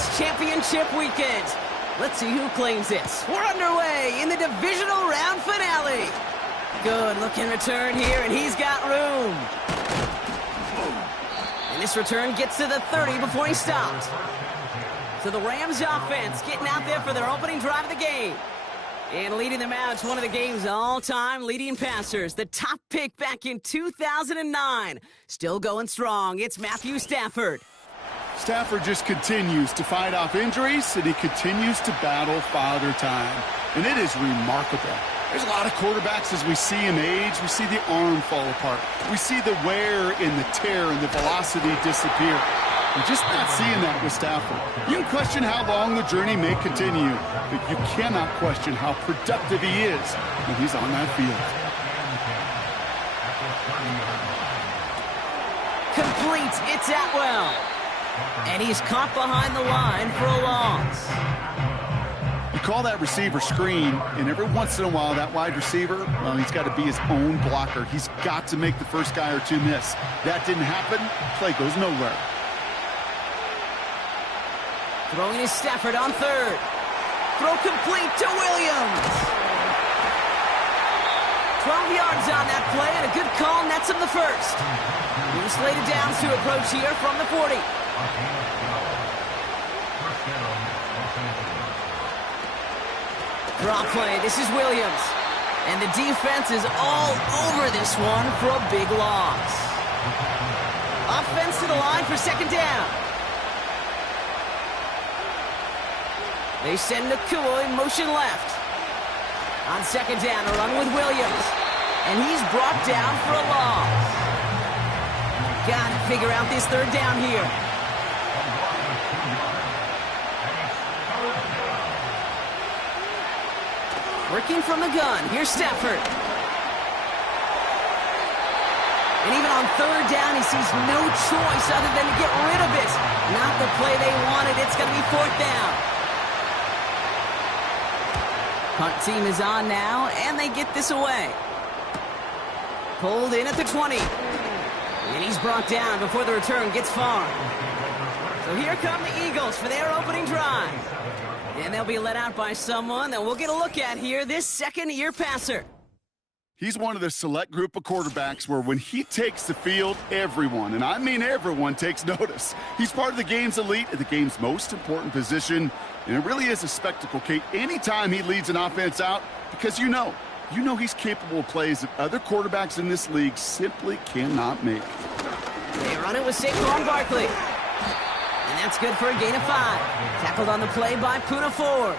Conference Championship weekend. Let's see who claims this. We're underway in the divisional round finale. Good looking return here, and he's got room. And this return gets to the 30 before he stops. So the Rams offense getting out there for their opening drive of the game. And leading them out is one of the game's all-time leading passers. The top pick back in 2009. Still going strong. It's Matthew Stafford. Stafford just continues to fight off injuries, and he continues to battle Father Time. And it is remarkable. There's a lot of quarterbacks as we see him age. We see the arm fall apart. We see the wear and the tear and the velocity disappear. We're just not seeing that with Stafford. You can question how long the journey may continue, but you cannot question how productive he is when he's on that field. Complete. It's Atwell. And he's caught behind the line for a loss. You call that receiver screen, and every once in a while, that wide receiver, well, he's got to be his own blocker. He's got to make the first guy or two miss. That didn't happen. Play goes nowhere. Throwing is Stafford on third. Throw complete to Williams. 12 yards on that play, and a good call nets him the first. New slated downs to approach here from the 40. Draw play. This is Williams. And the defense is all over this one for a big loss. Offense to the line for second down. They send Nakua in motion left. On second down, a run with Williams. And he's brought down for a loss. Gotta figure out this third down here. Working from the gun. Here's Stafford. And even on third down, he sees no choice other than to get rid of it. Not the play they wanted. It's going to be fourth down. Punt team is on now, and they get this away. Pulled in at the 20. And he's brought down before the return gets far. So here come the Eagles for their opening drive. And they'll be let out by someone that we'll get a look at here, this second-year passer. He's one of the select group of quarterbacks where when he takes the field, everyone, and I mean everyone, takes notice. He's part of the game's elite at the game's most important position, and it really is a spectacle, Kate, anytime he leads an offense out, because you know he's capable of plays that other quarterbacks in this league simply cannot make. They run it with Saquon Barkley. And that's good for a gain of 5. Tackled on the play by Poona Ford.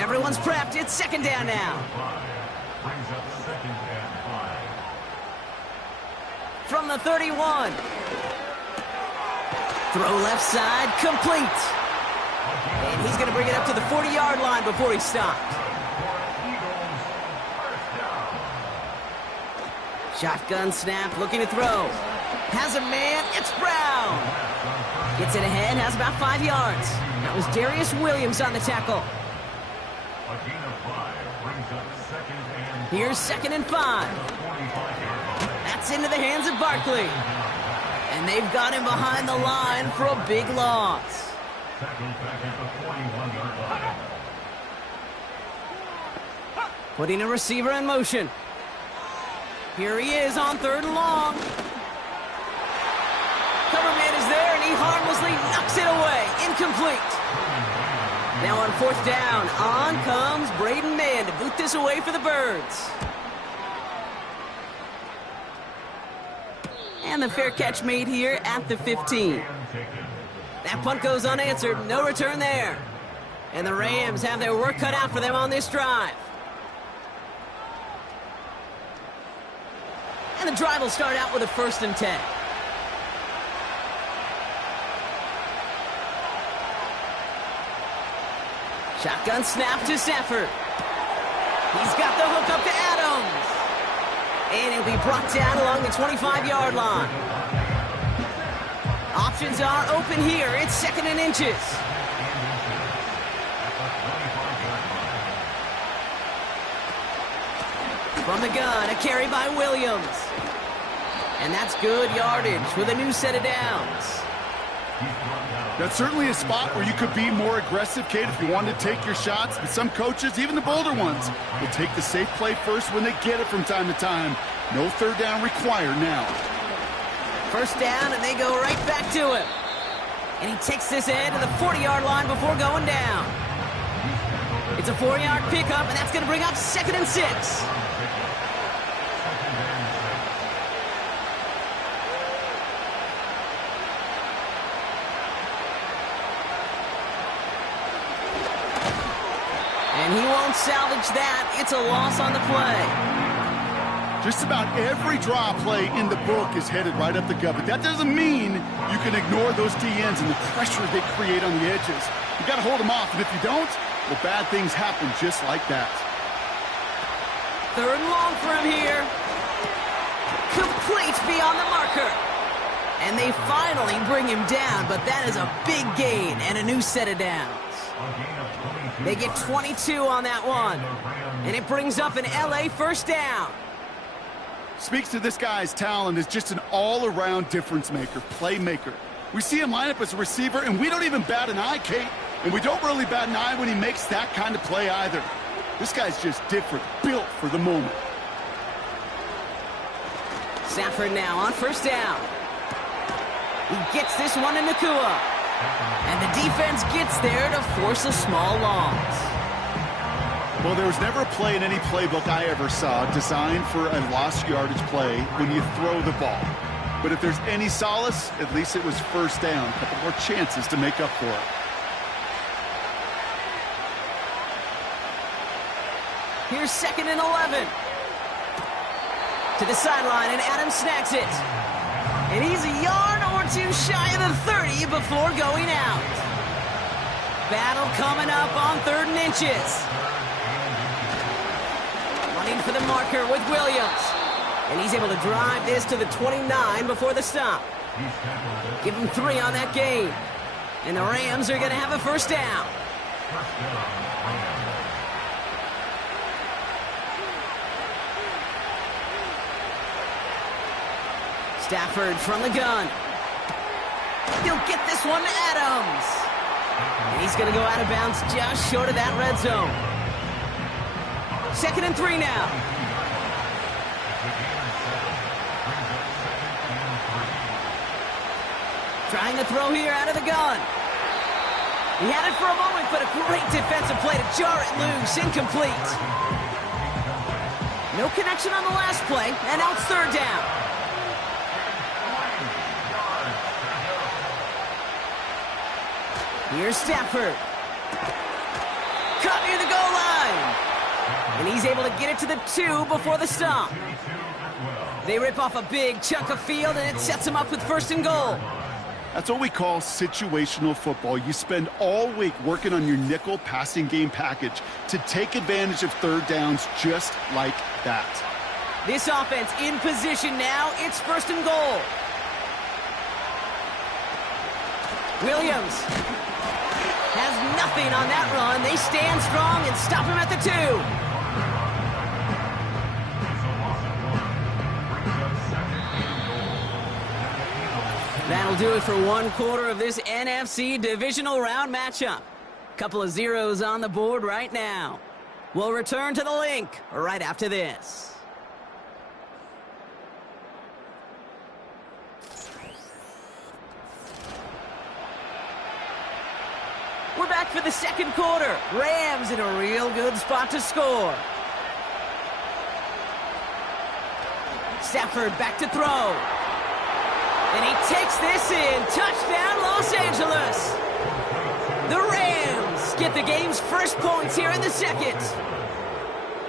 Everyone's prepped. It's second down now. From the 31. Throw left side, complete. And he's going to bring it up to the 40-yard line before he stopped. Shotgun snap, looking to throw. Has a man, it's Brown. Gets it ahead, has about 5 yards. That was Darius Williams on the tackle. Here's second and 5. That's into the hands of Barkley. And they've got him behind the line for a big loss. Putting a receiver in motion. Here he is on third and long. Cover man is there, and he harmlessly knocks it away. Incomplete. Now on fourth down, on comes Braden Mann to boot this away for the Birds. And the fair catch made here at the 15. That punt goes unanswered. No return there. And the Rams have their work cut out for them on this drive. And the drive will start out with a 1st and 10. Shotgun snap to Stafford. He's got the hook up to Adams. And he'll be brought down along the 25-yard line. Options are open here. It's second and inches. From the gun, a carry by Williams. And that's good yardage with a new set of downs. That's certainly a spot where you could be more aggressive, Kate, if you wanted to take your shots. But some coaches, even the bolder ones, will take the safe play first when they get it from time to time. No third down required now. First down, and they go right back to him. And he takes this in to the 40-yard line before going down. It's a 4-yard pickup, and that's going to bring up 2nd and 6. And he won't salvage that. It's a loss on the play. Just about every draw play in the book is headed right up the gut, but that doesn't mean you can ignore those DNs and the pressure they create on the edges. You got to hold them off, and if you don't, well, bad things happen just like that. 3rd and long for him here. Complete beyond the marker. And they finally bring him down, but that is a big gain and a new set of downs. They get 22 on that one, and it brings up an LA first down. Speaks to this guy's talent as just an all-around difference maker, playmaker. We see him line up as a receiver, and we don't even bat an eye, Kate. And we don't really bat an eye when he makes that kind of play either. This guy's just different, built for the moment. Stafford now on first down. He gets this one to Nacua. And the defense gets there to force a small loss. Well, there was never a play in any playbook I ever saw designed for a lost yardage play when you throw the ball. But if there's any solace, at least it was first down. A couple more chances to make up for it. Here's 2nd and 11. To the sideline, and Adams snags it. And he's a yard or two shy of the 30 before going out. Battle coming up on 3rd and inches. Running for the marker with Williams. And he's able to drive this to the 29 before the stop. Give him 3 on that game. And the Rams are going to have a first down. Stafford from the gun. He'll get this one to Adams. And he's going to go out of bounds just short of that red zone. 2nd and 3 now. Trying to throw here out of the gun. He had it for a moment, but a great defensive play to jar it loose. Incomplete. No connection on the last play, and now it's 3rd down. Here's Stafford. Caught near the goal line. And he's able to get it to the 2 before the stop. They rip off a big chunk of field, and it sets them up with 1st and goal. That's what we call situational football. You spend all week working on your nickel passing game package to take advantage of 3rd downs just like that. This offense in position now. It's 1st and goal. Williams has nothing on that run. They stand strong and stop him at the 2. That'll do it for 1/4 of this NFC divisional round matchup. Couple of zeros on the board right now. We'll return to the link right after this. We're back for the 2nd quarter. Rams in a real good spot to score. Stafford back to throw. And he takes this in. Touchdown, Los Angeles. The Rams get the game's first points here in the 2nd.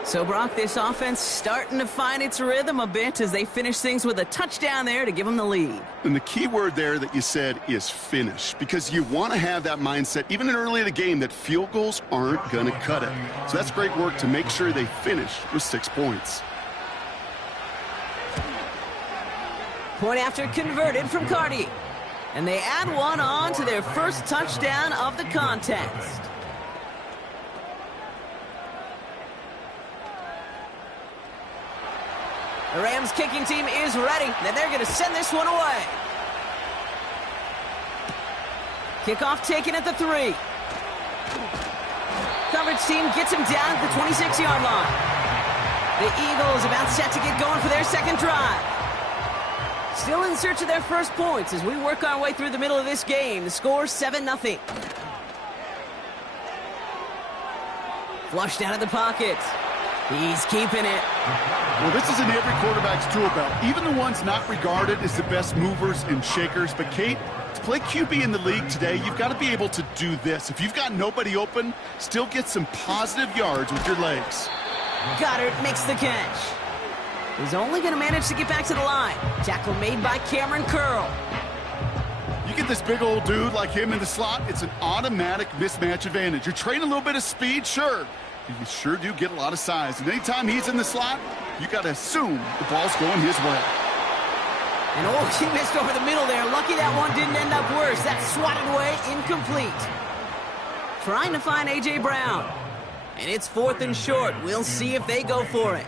So, Brock, this offense starting to find its rhythm a bit as they finish things with a touchdown there to give them the lead. And the key word there that you said is finish, because you want to have that mindset, even in early in the game, that field goals aren't going to cut it. So that's great work to make sure they finish with 6 points. Point after converted from Cardi. And they add one on to their first touchdown of the contest. The Rams kicking team is ready, and they're going to send this one away. Kickoff taken at the 3. Coverage team gets him down at the 26-yard line. The Eagles about set to get going for their second drive. Still in search of their first points as we work our way through the middle of this game. The score 7-0. Flushed out of the pocket. He's keeping it. Well, this is in every quarterback's tool belt, even the ones not regarded as the best movers and shakers. But, Kate, to play QB in the league today, you've got to be able to do this. If you've got nobody open, still get some positive yards with your legs. Goddard makes the catch. He's only going to manage to get back to the line. Tackle made by Cameron Curl. You get this big old dude like him in the slot, it's an automatic mismatch advantage. You're trading a little bit of speed, sure. You sure do get a lot of size. And anytime he's in the slot, you got to assume the ball's going his way. And he missed over the middle there. Lucky that one didn't end up worse. That swatted away, incomplete. Trying to find A.J. Brown. And it's 4th and short. We'll see if they go for it.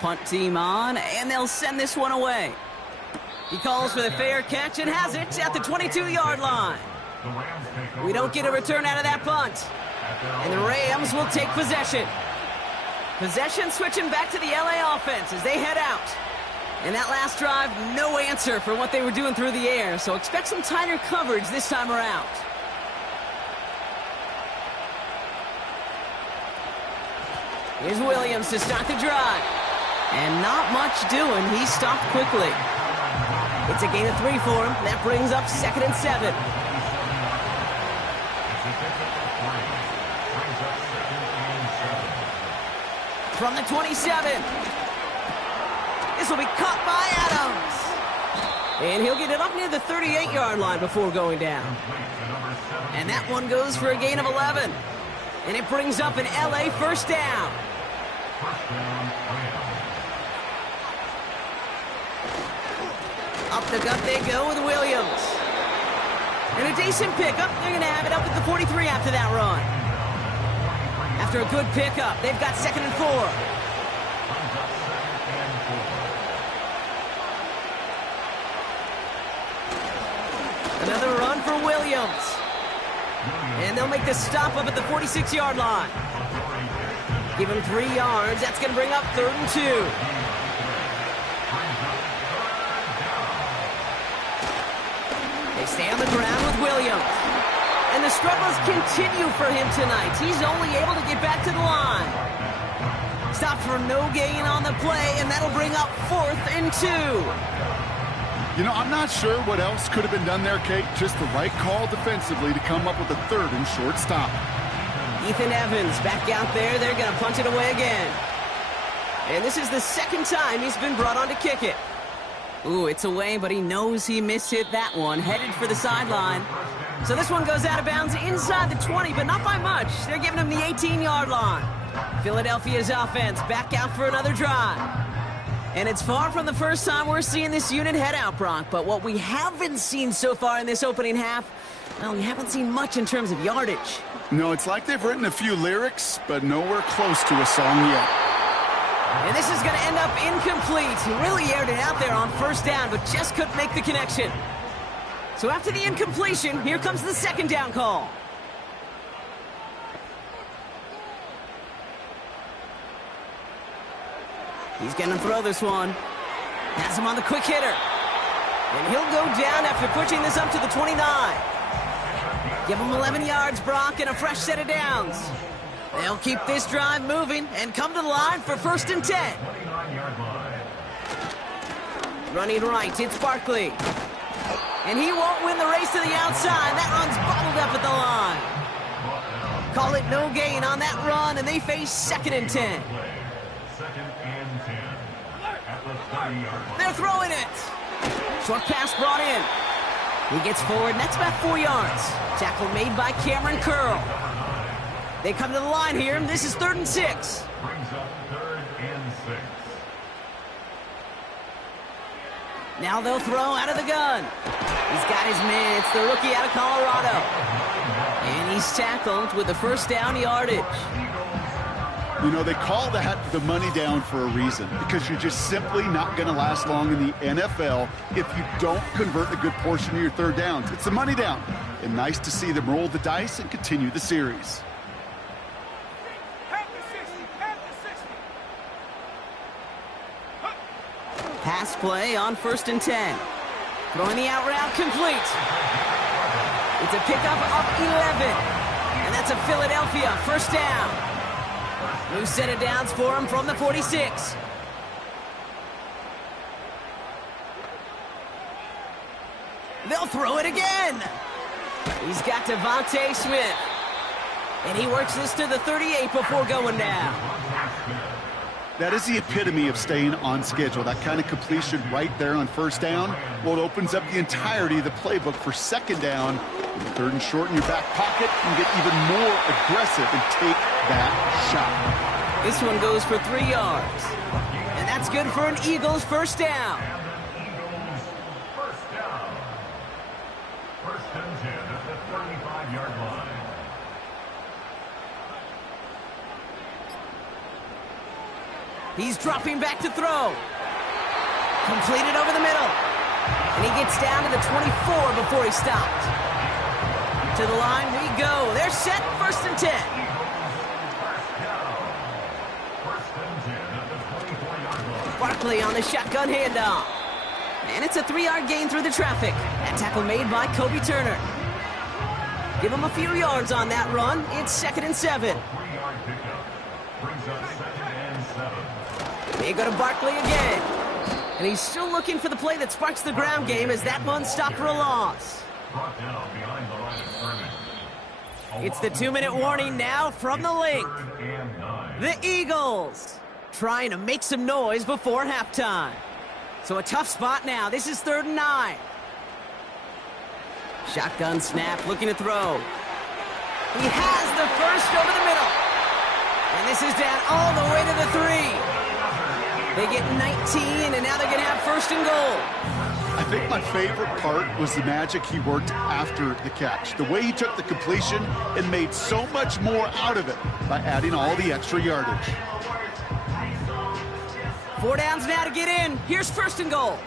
Punt team on, and they'll send this one away. He calls for the fair catch and has it at the 22-yard line. We don't get a return out of that punt. And the Rams will take possession. Possession switching back to the LA offense as they head out. And that last drive, no answer for what they were doing through the air, so expect some tighter coverage this time around. Here's Williams to start the drive. And not much doing. He stopped quickly. It's a gain of 3 for him. That brings up 2nd and 7. From the 27. This will be caught by Adams. And he'll get it up near the 38-yard line before going down. And that one goes for a gain of 11. And it brings up an LA first down. Up the gut they go with Williams. And a decent pickup. They're going to have it up at the 43 after that run. After a good pickup, they've got 2nd and 4. Another run for Williams. And they'll make the stop up at the 46-yard line. Give him 3 yards. That's going to bring up 3rd and 2. They stay on the ground with Williams. And the struggles continue for him tonight. He's only able to get back to the line. Stop for no gain on the play, and that'll bring up 4th and 2. You know, I'm not sure what else could have been done there, Kate. Just the right call defensively to come up with a 3rd and short stop. Ethan Evans back out there. They're going to punch it away again. And this is the 2nd time he's been brought on to kick it. Ooh, it's away, but he knows he mishit that one. Headed for the sideline. So this one goes out of bounds inside the 20, but not by much. They're giving him the 18-yard line. Philadelphia's offense back out for another drive. And it's far from the first time we're seeing this unit head out, Brock. But what we haven't seen so far in this opening half, well, we haven't seen much in terms of yardage. No, it's like they've written a few lyrics, but nowhere close to a song yet. And this is going to end up incomplete. He really aired it out there on 1st down, but just couldn't make the connection. So after the incompletion, here comes the 2nd down call. He's going to throw this one. Has him on the quick hitter. And he'll go down after pushing this up to the 29. Give him 11 yards, Brock, and a fresh set of downs. They'll keep this drive moving and come to the line for 1st and 10. Running right, it's Barkley. And he won't win the race to the outside. That run's bottled up at the line. Call it no gain on that run, and they face 2nd and 10. They're throwing it. Short pass brought in. He gets forward, and that's about 4 yards. Tackle made by Cameron Curl. They come to the line here, and this is 3rd and 6. Brings up 3rd and 6. Now they'll throw out of the gun. He's got his man. It's the rookie out of Colorado. And he's tackled with the 1st down yardage. You know, they call that the money down for a reason, because you're just simply not going to last long in the NFL if you don't convert a good portion of your third downs. It's the money down. And nice to see them roll the dice and continue the series. Pass play on 1st and 10. Throwing the out route complete. It's a pickup of 11. And that's a Philadelphia first down. New set of downs for him from the 46. They'll throw it again. He's got Devontae Smith. And he works this to the 38 before going down. That is the epitome of staying on schedule. That kind of completion right there on first down. Well, it opens up the entirety of the playbook for second down. Third and short in your back pocket, you can get even more aggressive and take that shot. This one goes for 3 yards. And that's good for an Eagles first down. Eagles first down. 1st and 10 at the 35-yard line. He's dropping back to throw. Completed over the middle. And he gets down to the 24 before he stopped. To the line we go. They're set 1st and 10. Barkley on the shotgun handoff. And it's a 3-yard gain through the traffic. That tackle made by Kobe Turner. Give him a few yards on that run. It's 2nd and 7. 3-yard pickup brings up 2nd and 7. They go to Barkley again. And he's still looking for the play that sparks the ground game as that one stopped for a loss. Brought down behind the line of scrimmage. It's the 2-minute warning now from the link. 3rd and 9. The Eagles trying to make some noise before halftime. So a tough spot now. This is 3rd and 9. Shotgun snap, looking to throw. He has the first over the middle. And this is down all the way to the 3. They get 19, and now they're going to have 1st and goal. I think my favorite part was the magic he worked after the catch. The way he took the completion and made so much more out of it by adding all the extra yardage. 4 downs now to get in. Here's 1st and goal.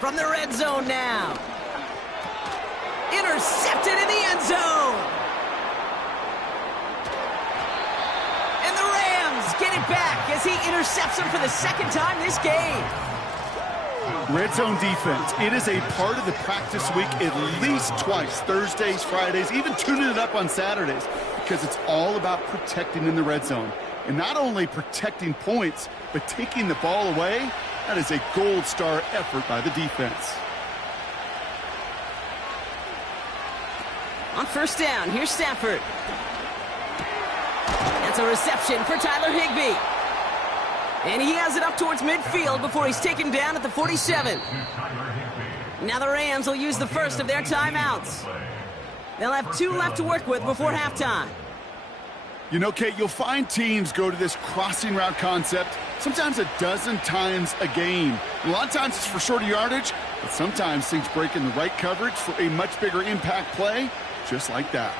From the red zone now. Intercepted in the end zone. And the Rams get it back as he intercepts him for the 2nd time this game. Red zone defense, it is a part of the practice week at least twice, Thursdays, Fridays, even tuning it up on Saturdays, because it's all about protecting in the red zone. And not only protecting points, but taking the ball away. That is a gold star effort by the defense. On 1st down, here's Stafford. That's a reception for Tyler Higbee. And he has it up towards midfield before he's taken down at the 47. Now the Rams will use the first of their timeouts. They'll have 2 left to work with before halftime. You know, Kate, you'll find teams go to this crossing route concept sometimes a dozen times a game. A lot of times it's for shorter yardage, but sometimes things break in the right coverage for a much bigger impact play, just like that.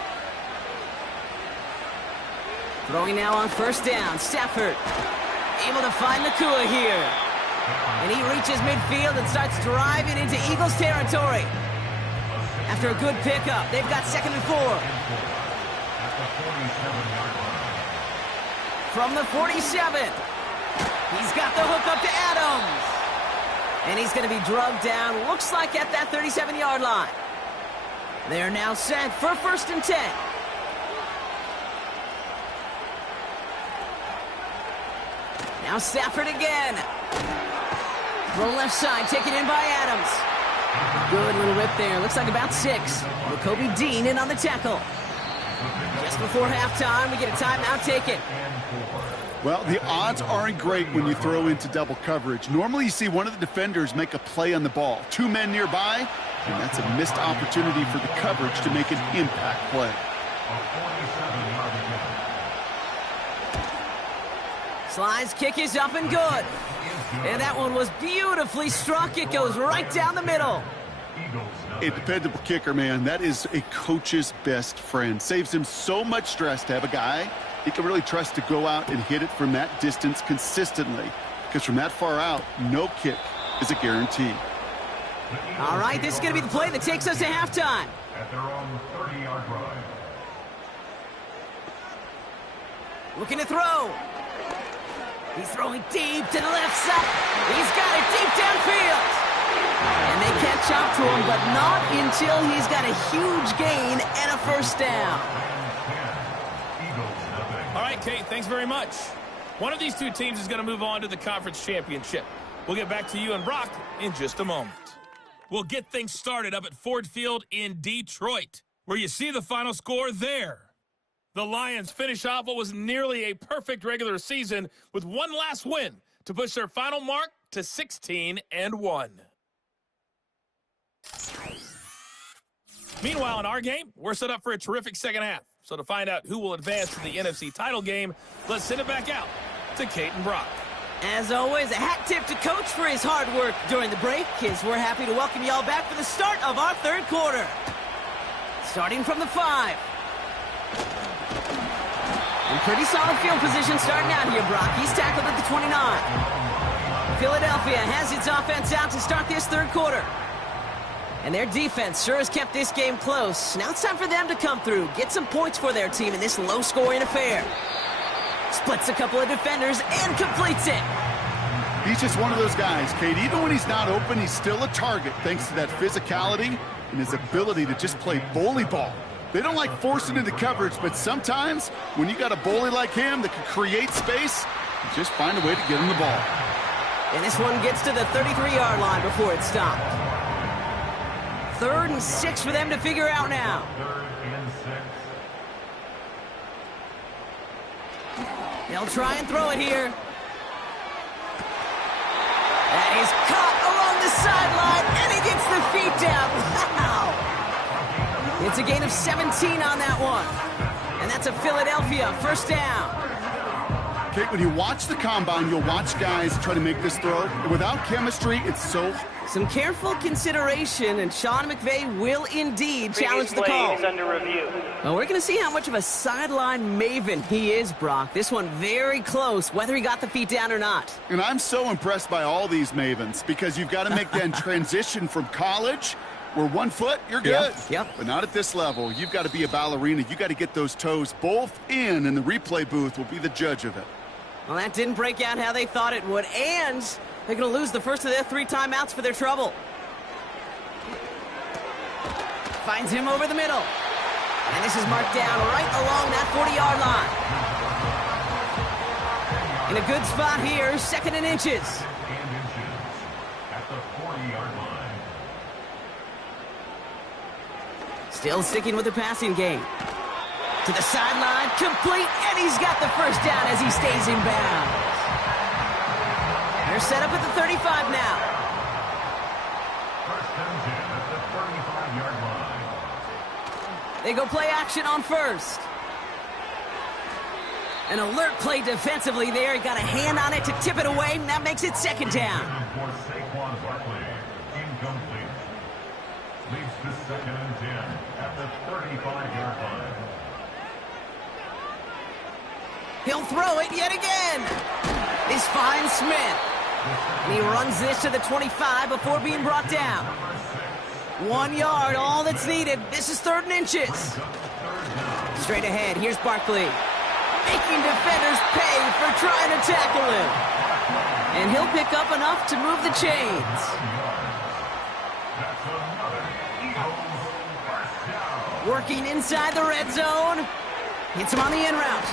Throwing now on 1st down, Stafford able to find Nakua here. And he reaches midfield and starts driving into Eagles territory. After a good pickup, they've got 2nd and 4. From the 47, he's got the hook up to Adams. And he's going to be drugged down, looks like at that 37-yard line. They're now set for 1st and 10. Now Stafford again. Throw left side, taken in by Adams. Good little rip there. Looks like about 6. With Kobe Dean in on the tackle. Just before halftime, we get a timeout taken. Well, the odds aren't great when you throw into double coverage. Normally you see one of the defenders make a play on the ball. 2 men nearby, and that's a missed opportunity for the coverage to make an impact play. Slide's kick is up and good. And that one was beautifully struck. It goes right down the middle. Eagles, A nothing. dependable kicker, man. That is a coach's best friend. Saves him so much stress to have a guy he can really trust to go out and hit it from that distance consistently. Because from that far out, no kick is a guarantee. All right, this is going to be the play that takes us to halftime. At their own 30-yard line. Looking to throw. He's throwing deep to the left side. He's got it deep downfield. And they catch up to him, but not until he's got a huge gain and a first down. Eagles, nothing. All right, Kate, thanks very much. One of these two teams is going to move on to the conference championship. We'll get back to you and Brock in just a moment. We'll get things started up at Ford Field in Detroit, where you see the final score there. The Lions finish off what was nearly a perfect regular season with one last win to push their final mark to 16-1. Meanwhile, in our game, we're set up for a terrific second half. So to find out who will advance to the NFC title game, let's send it back out to Kate and Brock. As always, a hat tip to Coach for his hard work during the break, as we're happy to welcome y'all back for the start of our third quarter. Starting from the 5. In pretty solid field position starting out here, Brock. He's tackled at the 29. Philadelphia has its offense out to start this third quarter. And their defense sure has kept this game close. Now it's time for them to come through, get some points for their team in this low-scoring affair. Splits a couple of defenders and completes it. He's just one of those guys, Kate. Even when he's not open, he's still a target thanks to that physicality and his ability to just play bully ball. They don't like forcing into coverage, but sometimes when you got a bully like him that can create space, you just find a way to get him the ball. And this one gets to the 33-yard line before it's stopped. 3rd and 6 for them to figure out now. 3rd and 6. They'll try and throw it here. That is caught along the sideline, and he gets the feet down. Wow! It's a gain of 17 on that one. And that's a Philadelphia first down. Kate, when you watch the combine, you'll watch guys try to make this throw. Without chemistry, it's so... Some careful consideration, and Sean McVay will indeed challenge the call. Is under review. Well, we're going to see how much of a sideline maven he is, Brock. This one very close, whether he got the feet down or not. And I'm so impressed by all these mavens because you've got to make that transition from college where 1 foot, you're good. Yep. But not at this level. You've got to be a ballerina. You've got to get those toes both in, and the replay booth will be the judge of it. Well, that didn't break out how they thought it would, and they're going to lose the first of their 3 timeouts for their trouble. Finds him over the middle. And this is marked down right along that 40-yard line. In a good spot here, 2nd and inches. And inches at the 40-yard line. Still sticking with the passing game. To the sideline, complete, and he's got the first down as he stays in bounds. They're set up at the 35 now. 1st and 10 at the 35-yard line. They go play action on 1st. An alert play defensively there. He got a hand on it to tip it away, and that makes it 2nd down. For Saquon Barkley, incomplete. Leads to 2nd and 10 at the 35-yard line. He'll throw it yet again. This finds Smith. And he runs this to the 25 before being brought down. 1 yard, all that's needed. This is 3rd and inches. Straight ahead, here's Barkley. Making defenders pay for trying to tackle him. And he'll pick up enough to move the chains. That's another Eagles first down. Working inside the red zone. Hits him on the in route.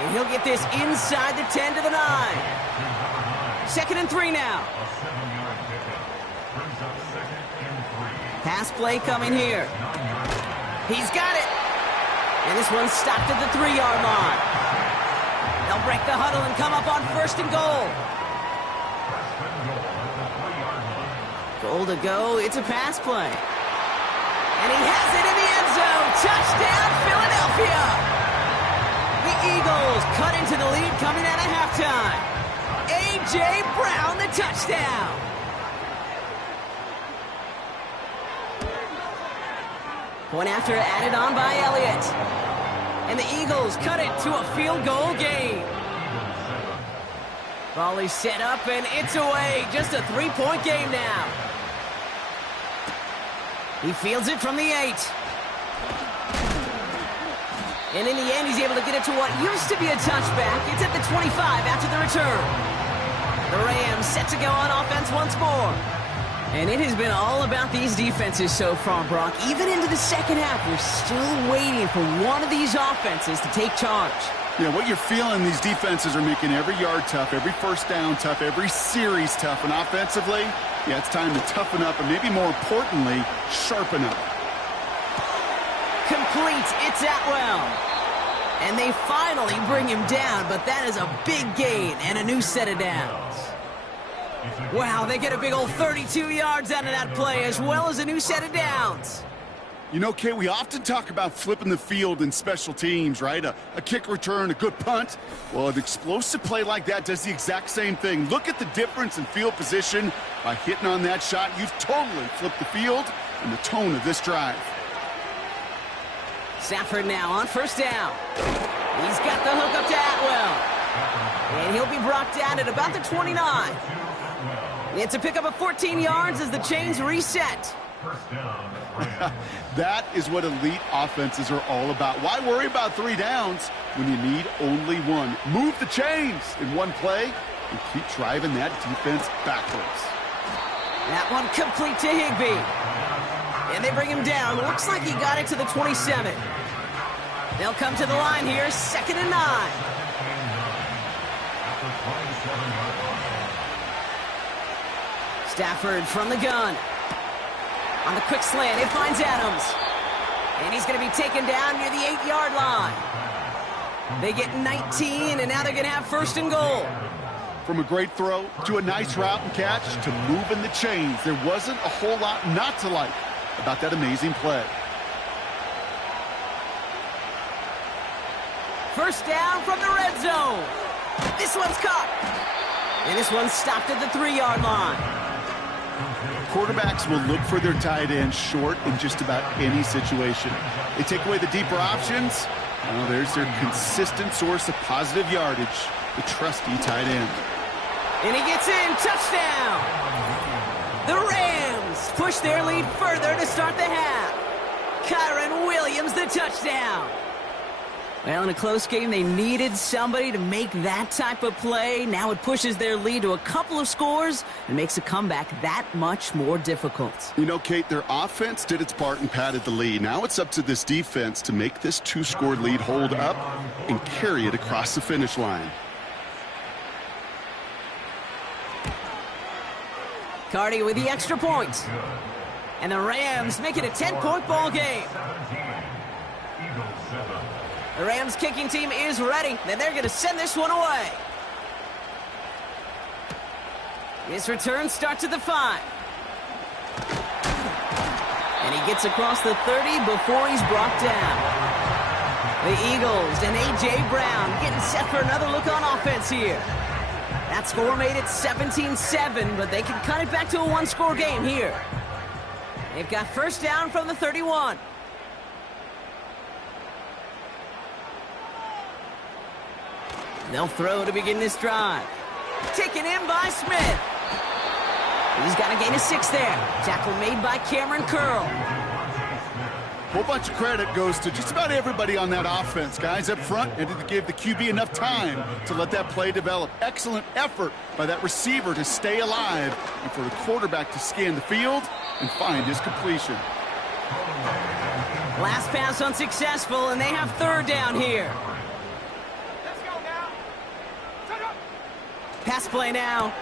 And he'll get this inside the 10 to the 9. 2nd and 3 now. A 7-yard pickup brings up 2nd and 3. Pass play coming here. He's got it. And this one's stopped at the 3-yard line. They'll break the huddle and come up on 1st and goal. 1st and goal at the 3-yard line. Goal to go. It's a pass play. And he has it in the end zone. Touchdown, Philadelphia. The Eagles cut into the lead coming out of halftime. A.J. Brown, the touchdown. Point after added on by Elliott. And the Eagles cut it to a field goal game. Volley set up, and it's away. Just a three-point game now. He fields it from the 8. And in the end, he's able to get it to what used to be a touchback. It's at the 25 after the return. The Rams set to go on offense once more. And it has been all about these defenses so far, Brock. Even into the second half, we're still waiting for one of these offenses to take charge. Yeah, what you're feeling, these defenses are making every yard tough, every first down tough, every series tough. And offensively, yeah, it's time to toughen up and maybe more importantly, sharpen up. Complete, it's Atwell. And they finally bring him down, but that is a big gain and a new set of downs. Wow, they get a big old 32 yards out of that play, as well as a new set of downs. You know, Kay, we often talk about flipping the field in special teams, right? A kick return, a good punt. Well, an explosive play like that does the exact same thing. Look at the difference in field position. By hitting on that shot, you've totally flipped the field and the tone of this drive. Stafford now on first down. He's got the hook up to Atwell. And he'll be brought down at about the 29. It's a pickup of 14 yards as the chains reset. That is what elite offenses are all about. Why worry about 3 downs when you need only one? Move the chains in one play and keep driving that defense backwards. That one complete to Higbee. And they bring him down. Looks like he got it to the 27. They'll come to the line here, 2nd and 9. Stafford from the gun. On the quick slant, it finds Adams. And he's going to be taken down near the 8-yard line. They get 19, and now they're going to have 1st and goal. From a great throw to a nice route and catch to moving the chains, there wasn't a whole lot not to like about that amazing play. 1st down from the red zone. This one's caught. And this one's stopped at the 3-yard line. Quarterbacks will look for their tight end short in just about any situation. They take away the deeper options. Well, there's their consistent source of positive yardage, the trusty tight end. And he gets in. Touchdown. The Rams push their lead further to start the half. Kyren Williams, the touchdown. Well, in a close game, they needed somebody to make that type of play. Now it pushes their lead to a couple of scores and makes a comeback that much more difficult. You know, Kate, their offense did its part and padded the lead. Now it's up to this defense to make this 2-score lead hold up and carry it across the finish line. Cardi with the extra point. And the Rams make it a 10-point ball game. The Rams kicking team is ready, and they're going to send this one away. His return starts at the 5. And he gets across the 30 before he's brought down. The Eagles and A.J. Brown getting set for another look on offense here. That score made it 17-7, but they can cut it back to a 1-score game here. They've got 1st down from the 31. They'll throw to begin this drive. Taken in by Smith. He's got a gain of 6 there. Tackle made by Cameron Curl. A whole bunch of credit goes to just about everybody on that offense. Guys up front and to give the QB enough time to let that play develop. Excellent effort by that receiver to stay alive and for the quarterback to scan the field and find his completion. Last pass unsuccessful, and they have 3rd down here. Pass play now.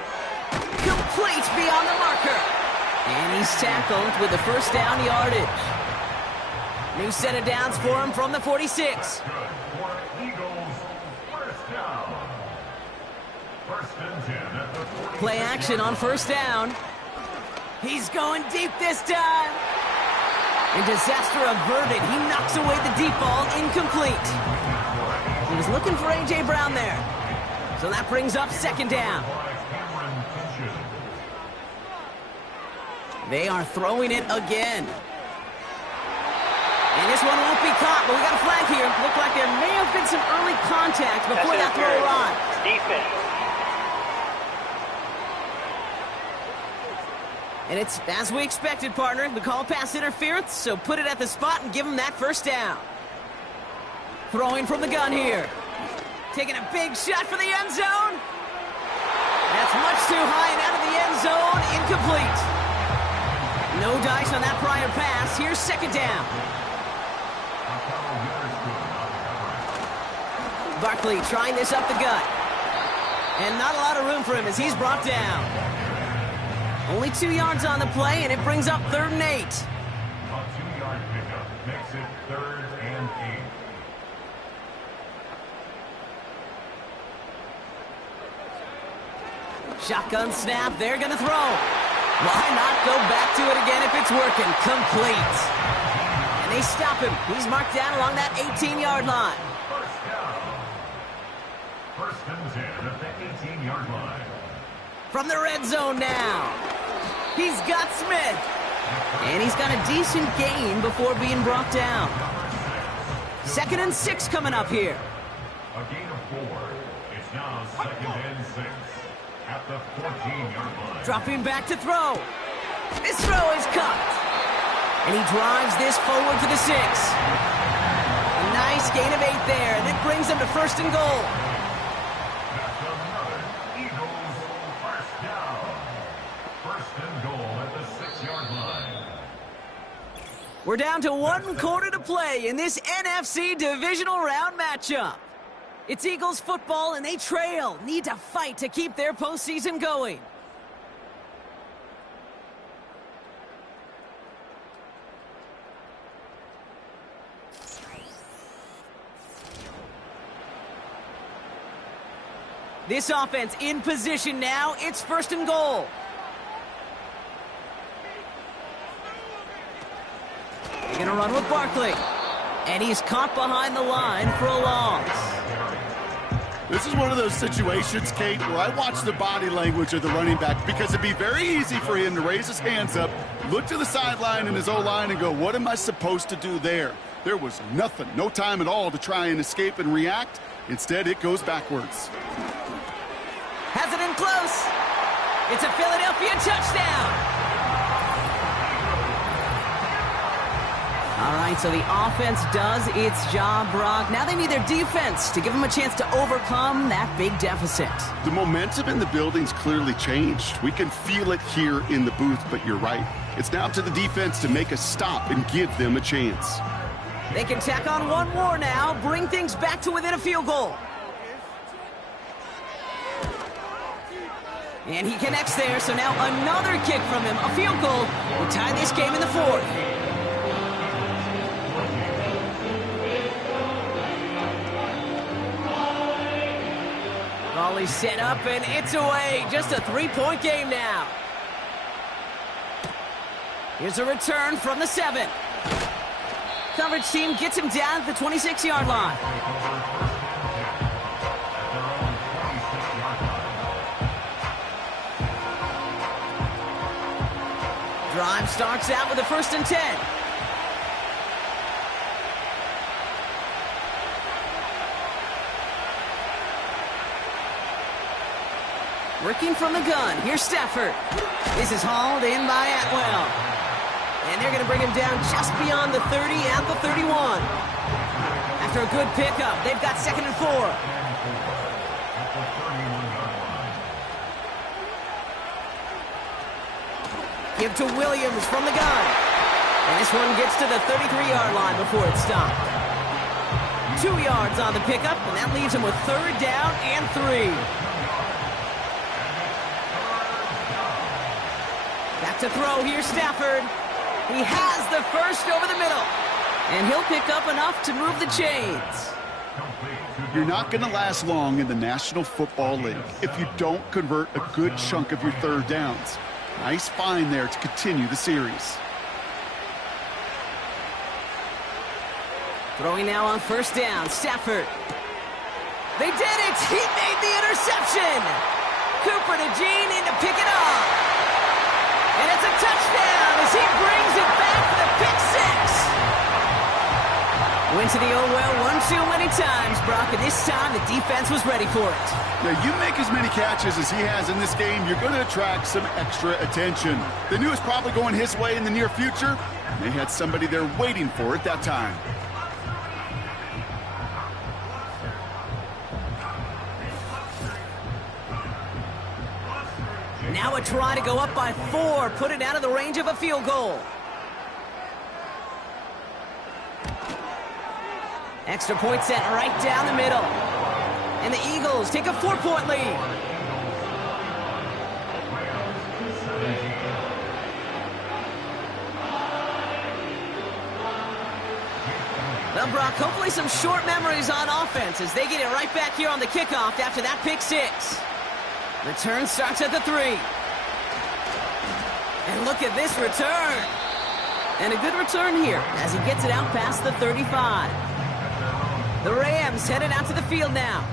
Complete beyond the marker. And he's tackled with the 1st down yardage. New set of downs for him from the 46. Play action on 1st down. He's going deep this time. And disaster averted. He knocks away the deep ball, incomplete. He was looking for A.J. Brown there. So that brings up 2nd down. They are throwing it again. And this one won't be caught, but we got a flag here. Looked like there may have been some early contact before that throw arrived. Defense. And it's as we expected, partner. We call pass interference, so put it at the spot and give him that first down. Throwing from the gun here. Taking a big shot for the end zone. That's much too high and out of the end zone. Incomplete. No dice on that prior pass. Here's second down. Barkley trying this up the gut. And not a lot of room for him as he's brought down. Only 2 yards on the play, and it brings up 3rd and 8. A 2-yard pickup makes it 3rd and 8. Shotgun snap, they're going to throw. Why not go back to it again if it's working? Complete. And they stop him. He's marked down along that 18-yard line. First down. 1st and 10 at the 18-yard line. From the red zone now. He's got Smith. And he's got a decent gain before being brought down. 2nd and 6 coming up here. A gain of 4. It's now 2nd and 6 at the 14-yard line. Dropping back to throw. This throw is caught. And he drives this forward to the 6. A nice gain of 8 there, and it brings them to 1st and goal. That's another Eagles first down. 1st and goal at the 6-yard line. We're down to 1 quarter to play in this NFC divisional round matchup. It's Eagles football, and they trail. Need to fight to keep their postseason going. This offense in position now. It's 1st and goal. They're going to run with Barkley. And he's caught behind the line for a loss. This is one of those situations, Kate, where I watch the body language of the running back because it'd be very easy for him to raise his hands up, look to the sideline in his O-line and go, what am I supposed to do there? There was nothing, no time at all to try and escape and react. Instead, it goes backwards. Has it in close. It's a Philadelphia touchdown. All right, so the offense does its job, Brock. Now they need their defense to give them a chance to overcome that big deficit. The momentum in the building's clearly changed. We can feel it here in the booth, but you're right. It's now to the defense to make a stop and give them a chance. They can tack on one more now, bring things back to within a field goal. And he connects there, so now another kick from him. A field goal will tie this game in the 4th. Volley set up, and it's away. Just a 3-point game now. Here's a return from the 7. Coverage team gets him down at the 26-yard line. Drive starts out with a 1st and 10. Working from the gun. Here's Stafford. This is hauled in by Atwell. And they're going to bring him down just beyond the 30 at the 31. After a good pickup, they've got 2nd and 4. Give to Williams from the gun. And this one gets to the 33-yard line before it's stopped. 2 yards on the pickup, and that leaves him with 3rd down and 3. Back to throw. Here's Stafford. He has the first over the middle. And he'll pick up enough to move the chains. You're not going to last long in the National Football League if you don't convert a good chunk of your 3rd downs. Nice find there to continue the series. Throwing now on 1st down. Stafford. They did it! He made the interception! Cooper to Jean in to pick it up. And it's a touchdown as he brings it back for the pick 6. into the oh well one too many times, Brock, and this time the defense was ready for it. Now, you make as many catches as he has in this game, you're going to attract some extra attention. They knew it was probably going his way in the near future. They had somebody there waiting for it that time. Now a try to go up by 4, put it out of the range of a field goal. Extra point set right down the middle. And the Eagles take a 4-point lead. Well, Brock, hopefully some short memories on offense as they get it right back here on the kickoff after that pick 6. Return starts at the 3. And look at this return. And a good return here as he gets it out past the 35. The Rams headed out to the field now.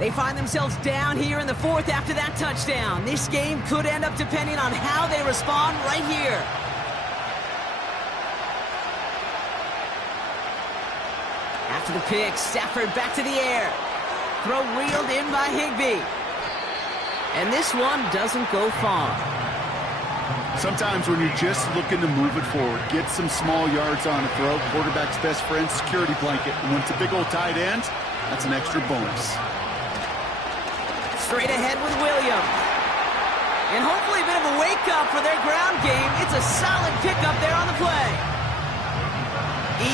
They find themselves down here in the 4th after that touchdown. This game could end up depending on how they respond right here. After the pick, Stafford back to the air. Throw reeled in by Higbee. And this one doesn't go far. Sometimes when you're just looking to move it forward, get some small yards on a throw, quarterback's best friend, security blanket. And when it's a big old tight end, that's an extra bonus. Straight ahead with Williams. And hopefully a bit of a wake-up for their ground game. It's a solid pickup there on the play.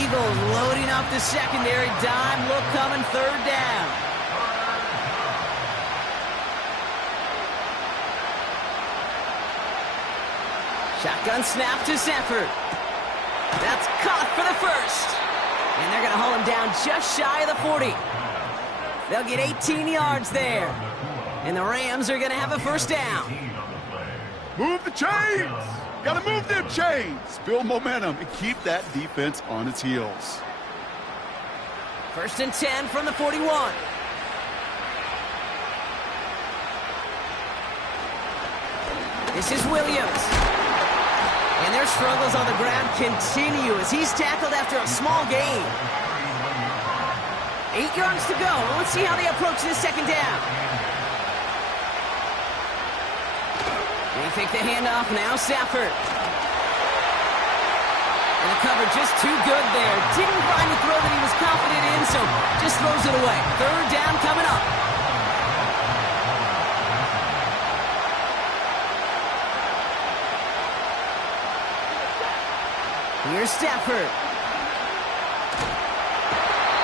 Eagles loading up the secondary. Dime look coming, 3rd down. Shotgun snap to Stafford. That's caught for the 1st. And they're going to haul him down just shy of the 40. They'll get 18 yards there. And the Rams are going to have a 1st down. Move the chains! Got to move them chains! Build momentum and keep that defense on its heels. 1st and 10 from the 41. This is Williams. And their struggles on the ground continue as he's tackled after a small gain. 8 yards to go. Let's see how they approach this 2nd down. They take the handoff now, Stafford. And the cover just too good there. Didn't find the throw that he was confident in, so just throws it away. 3rd down coming up. Here's Stafford.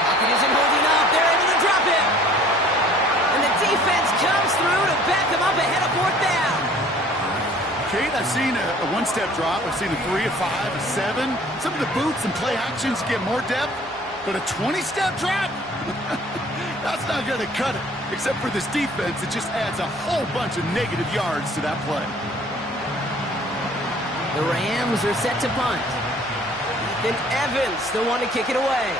Pocket isn't holding up. They're able to drop it. And the defense comes through to back them up ahead of 4th down. Kate, I've seen a one-step drop. I've seen a 3, a 5, a 7. Some of the boots and play actions get more depth. But a 20-step drop? That's not going to cut it. Except for this defense, it just adds a whole bunch of negative yards to that play. The Rams are set to punt. Then Evans, the one to kick it away.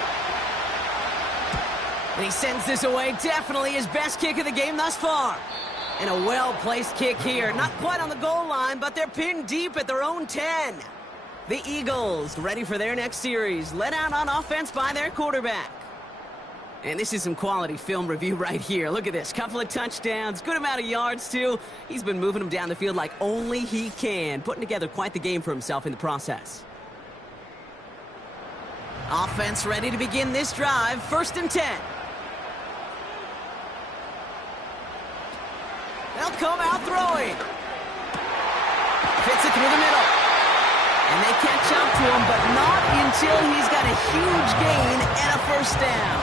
And he sends this away. Definitely his best kick of the game thus far. And a well-placed kick here. Not quite on the goal line, but they're pinned deep at their own 10. The Eagles ready for their next series. Led out on offense by their quarterback. And this is some quality film review right here. Look at this. Couple of touchdowns. Good amount of yards, too. He's been moving them down the field like only he can. Putting together quite the game for himself in the process. Offense ready to begin this drive. 1st and 10. They'll come out throwing. Fits it through the middle. And they catch up to him, but not until he's got a huge gain and a 1st down.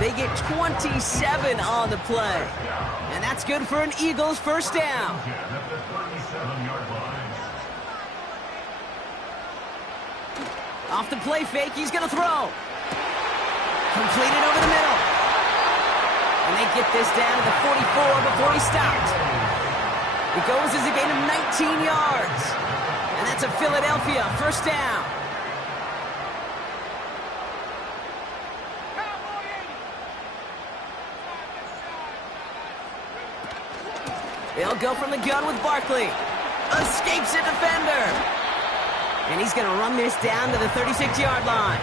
They get 27 on the play. And that's good for an Eagles 1st down. Off the play fake, he's going to throw. Completed over the middle. And they get this down to the 44 before he stopped. It goes as a gain of 19 yards. And that's a Philadelphia 1st down. They'll go from the gun with Barkley. Escapes a defender. And he's going to run this down to the 36-yard line.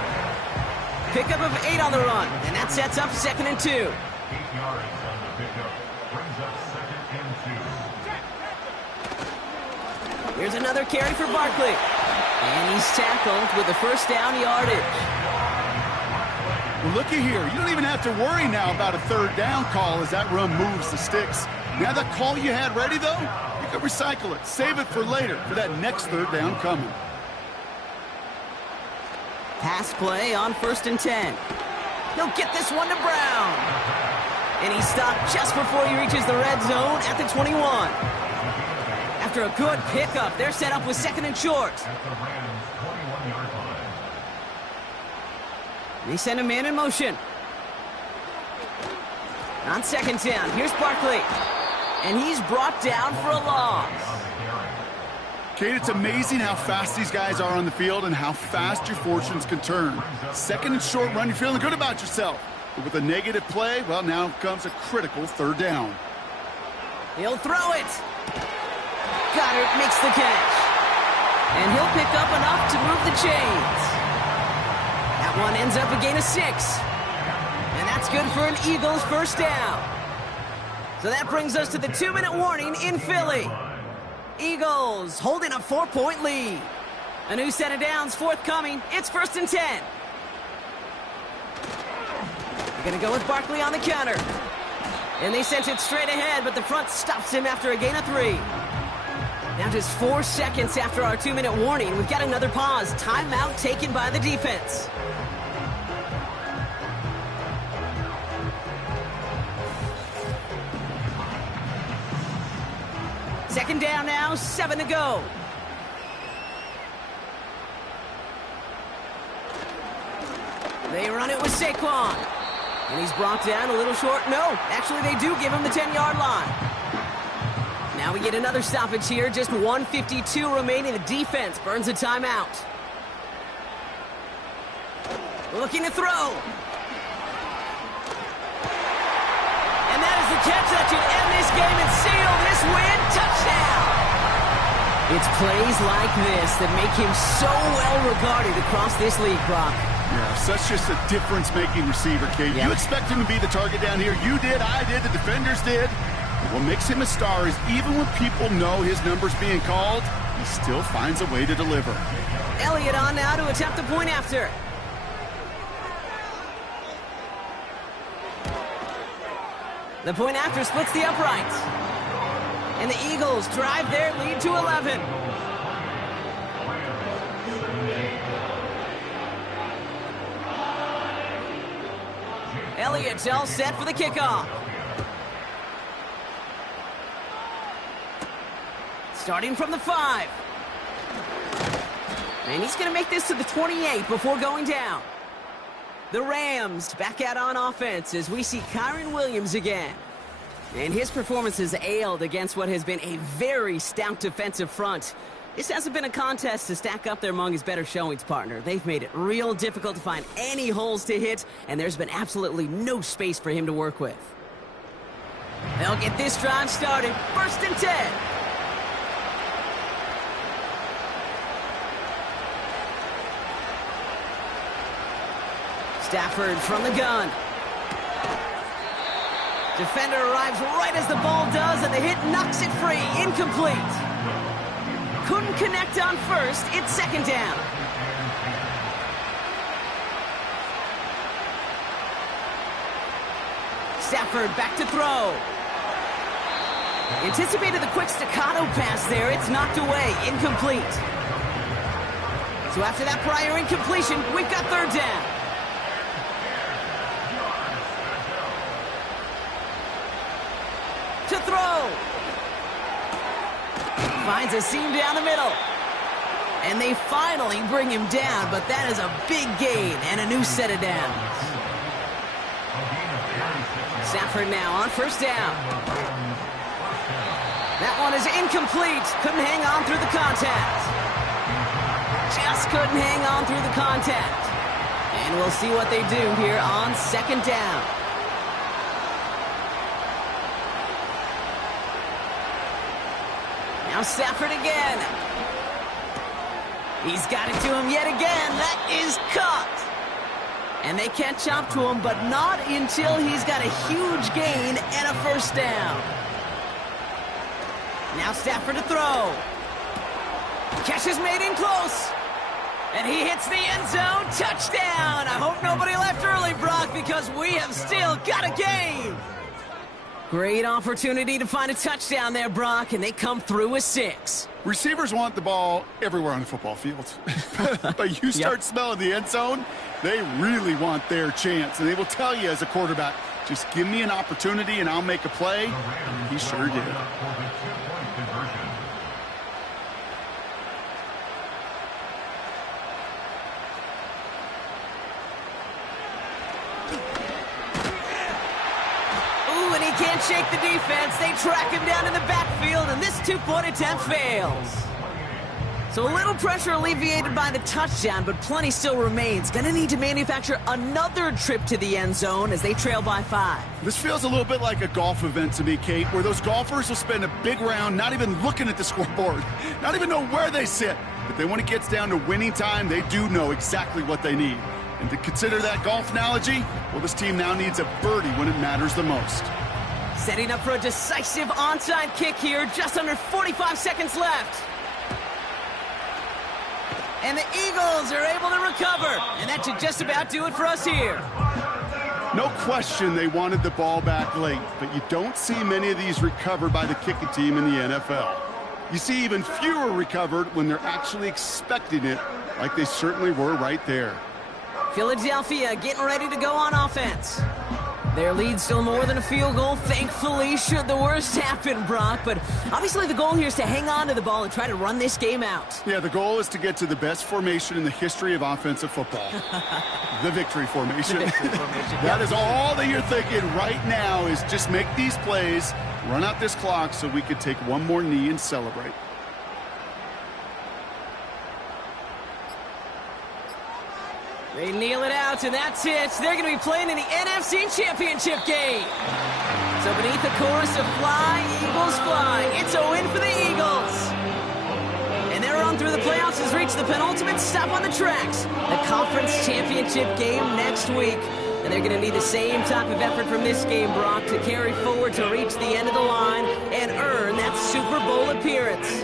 pickup of 8 on the run, and that sets up 2nd and 2. 8 yards on the pickup. Brings up 2nd and 2. Here's another carry for Barkley. And he's tackled with the first down yardage. Well, looky here. You don't even have to worry now about a 3rd down call as that run moves the sticks. Now that call you had ready, though, you can recycle it. Save it for later for that next 3rd down coming. Pass play on 1st and 10. He'll get this one to Brown. And he's stopped just before he reaches the red zone at the 21. After a good pickup, they're set up with 2nd and short. At the Rams' 21-yard line. They send a man in motion. On 2nd down, here's Barkley. And he's brought down for a loss. Kate, it's amazing how fast these guys are on the field and how fast your fortunes can turn. 2nd and short run, you're feeling good about yourself. But with a negative play, well, now comes a critical 3rd down. He'll throw it. Goddard makes the catch. And he'll pick up enough to move the chains. That one ends up a gain of 6. And that's good for an Eagles 1st down. So that brings us to the 2-minute warning in Philly. Eagles holding a 4-point lead. A new set of downs forthcoming. It's 1st and 10. They're going to go with Barkley on the counter. And they sent it straight ahead, but the front stops him after a gain of 3. Now just 4 seconds after our 2-minute warning, we've got another pause. Timeout taken by the defense. Second down now, 7 to go. They run it with Saquon. And he's brought down a little short. No, actually they do give him the 10-yard line. Now we get another stoppage here. Just 1:52 remaining. The defense burns a timeout. Looking to throw. And that is the catch that should end this game and seal this win. Touchdown! It's plays like this that make him so well regarded across this league, Brock. Yeah, such just a difference-making receiver, Kate. Yeah. You expect him to be the target down here. You did, I did, the defenders did. What makes him a star is even when people know his number's being called, he still finds a way to deliver. Elliott on now to attempt the point after. The point after splits the uprights. And the Eagles drive their lead to 11. Elliott's all set for the kickoff. Starting from the 5. And he's going to make this to the 28 before going down. The Rams back out on offense as we see Kyren Williams again. And his performance has ailed against what has been a very stout defensive front. This hasn't been a contest to stack up there among his better showings, partner. They've made it real difficult to find any holes to hit, and there's been absolutely no space for him to work with. They'll get this drive started. 1st and 10. Stafford from the gun. Defender arrives right as the ball does, and the hit knocks it free. Incomplete. Couldn't connect on 1st. It's 2nd down. Stafford back to throw. Anticipated the quick staccato pass there. It's knocked away. Incomplete. So after that prior incompletion, we've got 3rd down. To throw. Finds a seam down the middle. And they finally bring him down, but that is a big gain and a new set of downs. Stafford now on 1st down. That one is incomplete. Couldn't hang on through the contact. Just couldn't hang on through the contact. And we'll see what they do here on 2nd down. Now Stafford again. He's got it to him yet again. That is caught. And they catch up to him, but not until he's got a huge gain and a first down. Now Stafford to throw. Catch is made in close. And he hits the end zone. Touchdown! I hope nobody left early, Brock, because we have still got a game. Great opportunity to find a touchdown there, Brock, and they come through with 6. Receivers want the ball everywhere on the football field. But you start smelling the end zone, they really want their chance. And they will tell you as a quarterback, just give me an opportunity and I'll make a play. He sure did. And he can't shake the defense. They track him down in the backfield, and this two-point attempt fails. So a little pressure alleviated by the touchdown, but plenty still remains. Going to need to manufacture another trip to the end zone as they trail by 5. This feels a little bit like a golf event to me, Kate, where those golfers will spend a big round not even looking at the scoreboard, not even know where they sit. But then when it gets down to winning time, they do know exactly what they need. And to consider that golf analogy, well, this team now needs a birdie when it matters the most. Setting up for a decisive onside kick here, just under 45 seconds left. And the Eagles are able to recover, and that should just about do it for us here. No question they wanted the ball back late, but you don't see many of these recovered by the kicking team in the NFL. You see even fewer recovered when they're actually expecting it, like they certainly were right there. Philadelphia getting ready to go on offense. Their lead still more than a field goal, thankfully, should the worst happen, Brock. But obviously the goal here is to hang on to the ball and try to run this game out. Yeah, the goal is to get to the best formation in the history of offensive football. The victory formation. The victory formation. That is all that you're thinking right now is just make these plays, run out this clock so we could take one more knee and celebrate. They kneel it out, and that's it. They're going to be playing in the NFC Championship game. So beneath the chorus of Fly, Eagles Fly, it's a win for the Eagles. And their run through the playoffs has reached the penultimate stop on the tracks. The Conference Championship game next week. And they're going to need the same type of effort from this game, Brock, to carry forward to reach the end of the line and earn that Super Bowl appearance.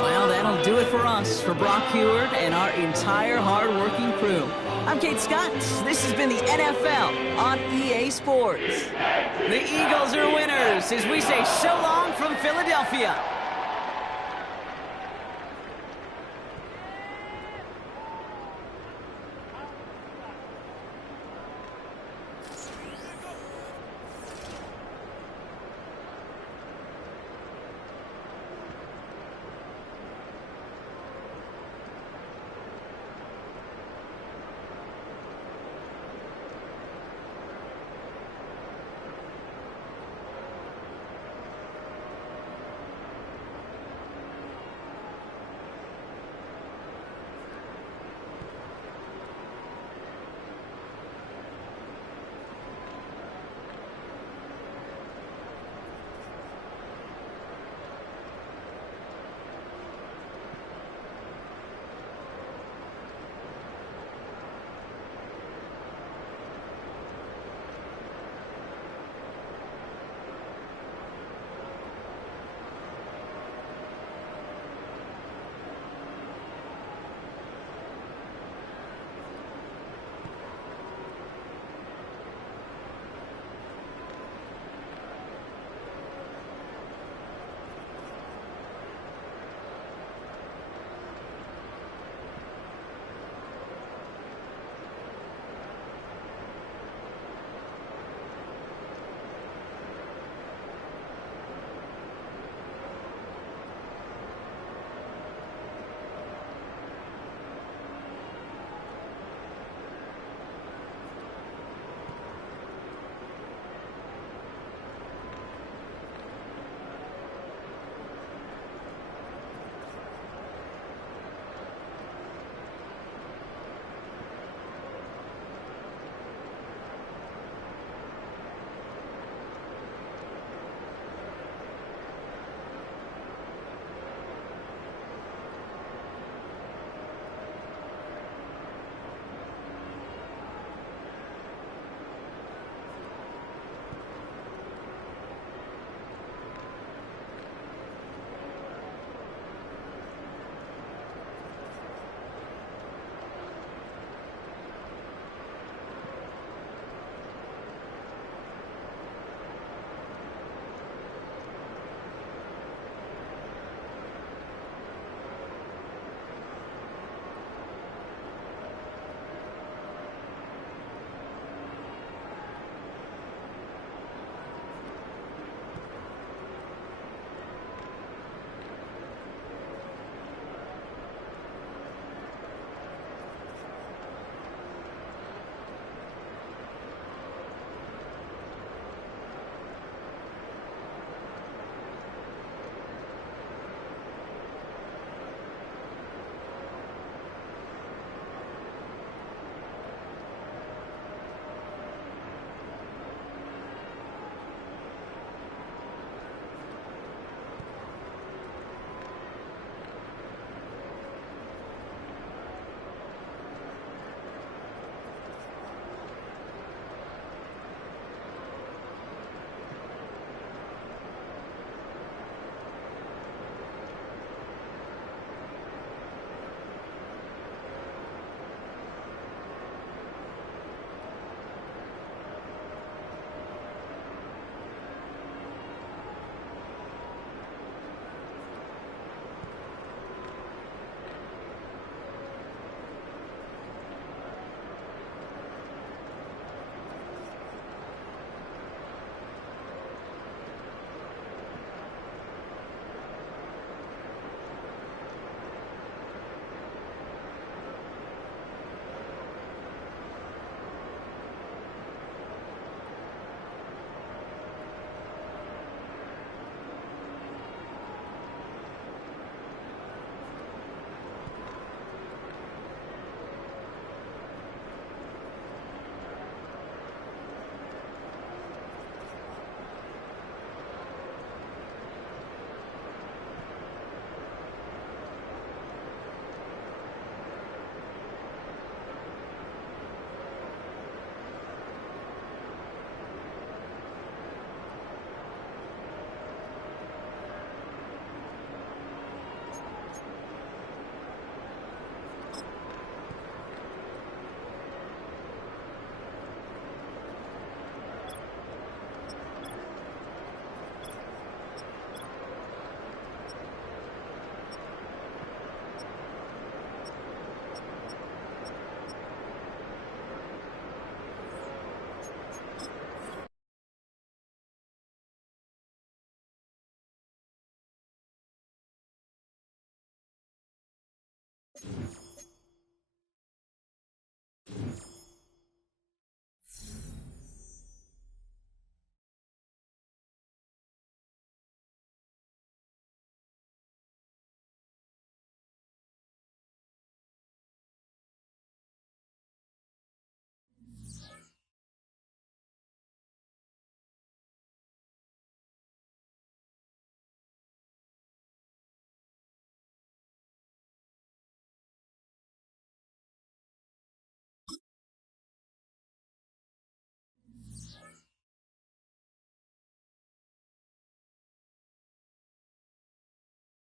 Well, that'll do it for us, for Brock Huard and our entire hard-working crew. I'm Kate Scott. This has been the NFL on EA Sports. The Eagles are winners as we say so long from Philadelphia.